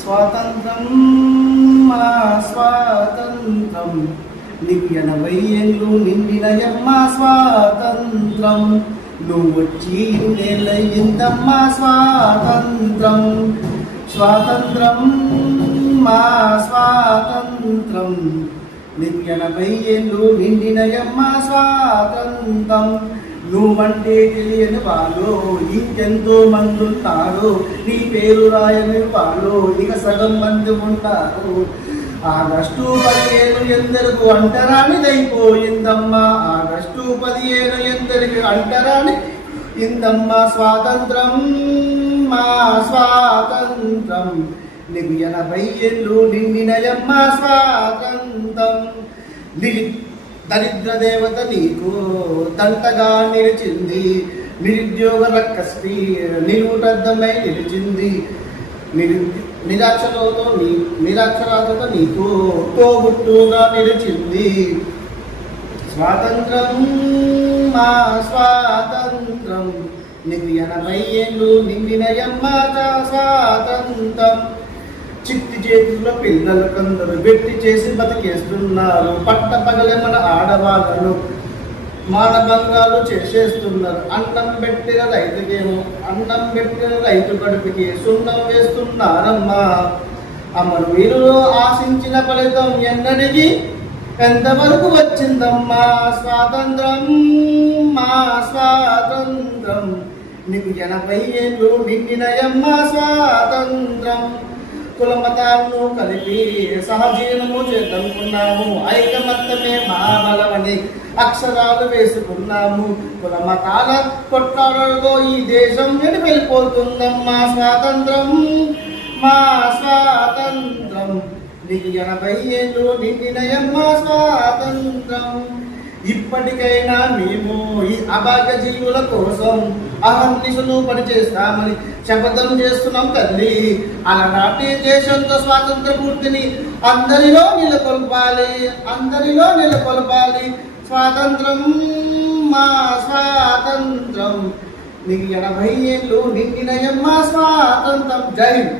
స్వాతంత్రం మా స్వాతంత్రం నీకు 80 ఏళ్ళు నిండినయమ్మా స్వాతంత్రం నువ్వు వచ్చి నెలయిందమ్మా స్వాతంత్రం స్వాతంత్రం మా స్వాతంత్రం నీకు 80 ఏళ్ళు నిండినయమ్మా స్వాతంత్రం నువ్వంటే తెలియని వాళ్ళు ఇంకెంతో మంది ఉంటారు నీ పేరు రాయని వాళ్ళు ఇక సగం మంది ఉంటారు ఆగస్టు 15 ఎందరకు అంటరానిదైపోయిందమ్మా ఆగస్టు 15 ఎందరికి అంటరాని ఇందమ్మా స్వాతంత్రం మా స్వాతంత్రం నీకు 80 ఏళ్ళు నిండినయమ్మా స్వాతంత్రం దరిద్ర దేవత నీకు దంతగా నిలిచింది నిరుద్యోగ రక్కస్తి నిలువుటద్దమై నిలిచింది నిరాక్షరాలతో నీకు తోబుట్టుగా నిలిచింది స్వాతంత్రం మా స్వాతంత్రం నీకు 80 ఏళ్ళు నిండినయమ్మా స్వాతంత్రం చిట్టి చేతుల్లో పిల్లలకందరూ వెట్టి చేసి బతికేస్తున్నారు పట్ట పగలే మన ఆడవాళ్ళను మానభంగాలు చేసేస్తున్నారు అన్నం పెట్టిన రైతు కడుపుకి సున్నం వేస్తున్నారమ్మా అమరు వీరులు ఆశించిన ఫలితం ఎన్నడికి ఎంతవరకు వచ్చిందమ్మా స్వాతంత్రం మా స్వాతంత్రం నీకు 80 ఏళ్ళు నిండినయమ్మా స్వాతంత్రం కుల మతాలను కలిపి సహజీవనము చేద్దామనుకున్నాము ఐకమత్యమే మా బలమని అక్షరాలు వేసుకున్నాము కుల మతాల కొట్లాడలో ఈ దేశం వెళ్ళిపోతుందమ్మా స్వాతంత్రం మా స్వాతంత్రం నీకు 80 ఏళ్ళు నిండినయమ్మా స్వాతంత్రం ఇప్పటికైనా మేము ఈ అభాగ్య జీవుల కోసం అహర్నిశలు పనిచేస్తామని శపథం చేస్తున్నాం తల్లి అలనాటి దేశంతో స్వాతంత్ర పూర్తిని అందరిలో నెలకొల్పాలి స్వాతంత్రం మా స్వాతంత్రం నీకు 80 ఏళ్ళు నిండినయమ్మా స్వాతంత్రం జై హింద్.